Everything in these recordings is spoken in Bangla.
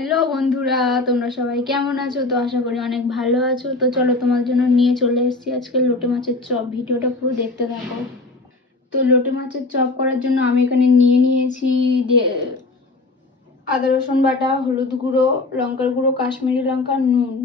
হ্যালো বন্ধুরা, তোমরা সবাই কেমন আছো? তো আশা করি অনেক ভালো আছো। তো চলো, তোমার জন্য নিয়ে চলে এসেছি আজকে লোটে মাছের চপ। ভিডিওটা পুরো দেখতে থাকো। তো লোটে মাছের চপ করার জন্য আমি এখানে নিয়ে নিয়েছি আদা রসুন বাটা, হলুদ গুঁড়ো, লঙ্কার গুঁড়ো, কাশ্মীরি লঙ্কা, নুন।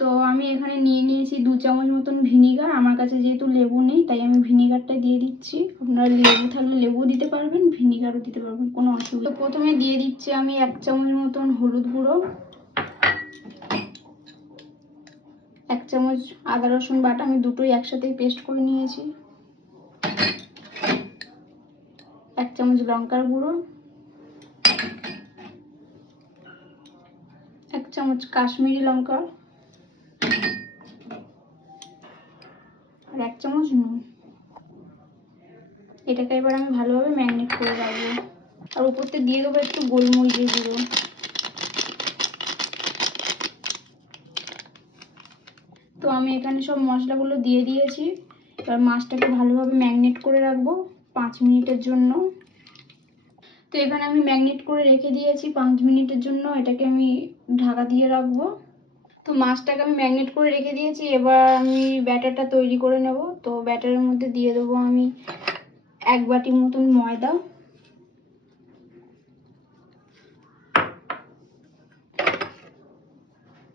তো আমি এখানে নিয়ে নিয়েছি 2 চামচ মতন ভিনিগার। আমার কাছে যেহেতু লেবু নেই তাই আমি ভিনিগারটা দিয়ে দিচ্ছি। আপনারা লেবু থাকলে লেবু দিতে পারবেন, ভিনিগারও দিতে পারবেন, কোনো অসুবিধা। তো প্রথমে দিয়ে দিচ্ছি আমি 1 চামচ মতন হলুদ গুঁড়ো, 1 চামচ আদা রসুন বাটা, আমি দুটোই একসাথেই পেস্ট করে নিয়েছি, 1 চামচ লঙ্কার গুঁড়ো, 1 চামচ কাশ্মীরি লঙ্কা আর 1 চামচ নুন। এটাকে এবার আমি ভালোভাবে ম্যারিনেট করে রাখবো। আর উপরতে দিয়ে দেবো একটু গোলমরিচের গুঁড়ো। তো আমি এখানে সব মশলাগুলো দিয়ে দিয়েছি। এবার মাছটাকে ভালোভাবে ম্যারিনেট করে রাখবো 5 মিনিটের জন্য। তো এখানে আমি ম্যারিনেট করে রেখে দিয়েছি 5 মিনিটের জন্য। এটাকে আমি ঢাকা দিয়ে রাখবো। তো মাছটাকে আমি ম্যারিনেট করে রেখে দিয়েছি। এবার আমি ব্যাটারটা তৈরি করে নেব। তো ব্যাটারের মধ্যে দিয়ে দেবো আমি 1 বাটি মতন ময়দা,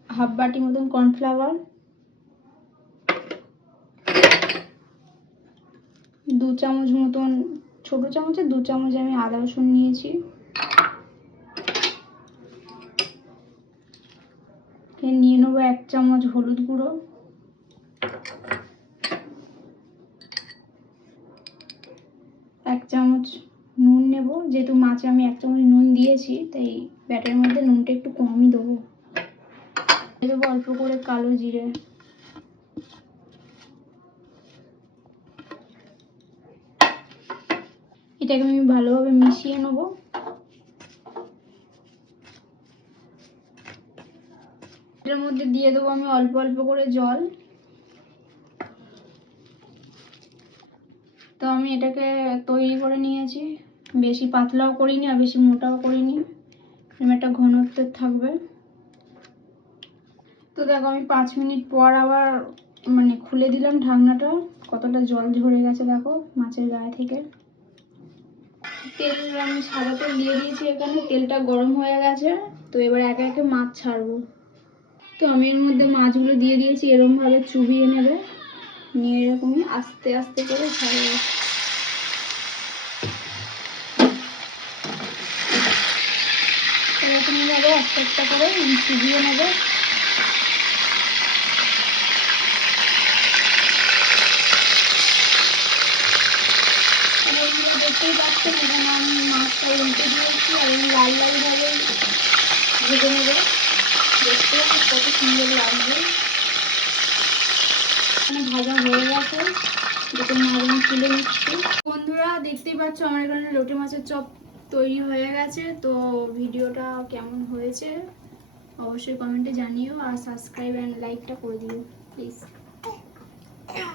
1/2 বাটি মতন কর্নফ্লাওয়ার, 2 চামচ মতন, ছোট চামচে 2 চামচ আমি আদা রসুন নিয়েছি, নিয়ে নেবো 1 চামচ হলুদ গুঁড়ো, 1 চামচ নুন নেব। যেহেতু মাছে আমি 1 চামচ নুন দিয়েছি তাই ব্যাটারের মধ্যে নুনটা একটু কমই দেবো। দেবো অল্প করে কালো জিরে। এটাকে আমি ভালোভাবে মিশিয়ে নেব। এর মধ্যে দিয়ে দেবো আমি অল্প অল্প করে জল। তো আমি এটাকে তৈরি করে নিয়েছি, বেশি পাতলাও করিনি আর বেশি মোটাও করিনি, এরকম একটা ঘনত্ব থাকবে। তো দেখো আমি 5 মিনিট পর আবার খুলে দিলাম ঢাকনাটা, কতটা জল ঝরে গেছে দেখো মাছের গায়ে থেকে। তেল আমি সাদা তেল দিয়ে দিয়েছি এখানে, তেলটা গরম হয়ে গেছে। তো এবার একে একে মাছ ছাড়বো। তো আমি এর মধ্যে মাছগুলো দিয়ে দিয়েছি, এরকম ভাবে চুবিয়ে নেবে, নিয়ে এরকমই আস্তে আস্তে করে ছাড়বে। এরকম ভাবে একটা একটা করে চুবিয়ে নেবে। দেখতেই পাচ্ছেন এখানে আমি মাছটা উল্টে দিয়েছি আর লাল লাল ভাবে ভেজে নেবে। দেখতে কত সুন্দর লাগবে। এখানে ভাজা হয়ে গেছে, দুটো মাছ আমি তুলে নিচ্ছি। বন্ধুরা দেখতেই পাচ্ছ আমার এখানে লোটে মাছের চপ তৈরি হয়ে গেছে। তো ভিডিওটা কেমন হয়েছে অবশ্যই কমেন্টে জানিও, আর সাবস্ক্রাইব অ্যান্ড লাইকটা করে দিও প্লিজ।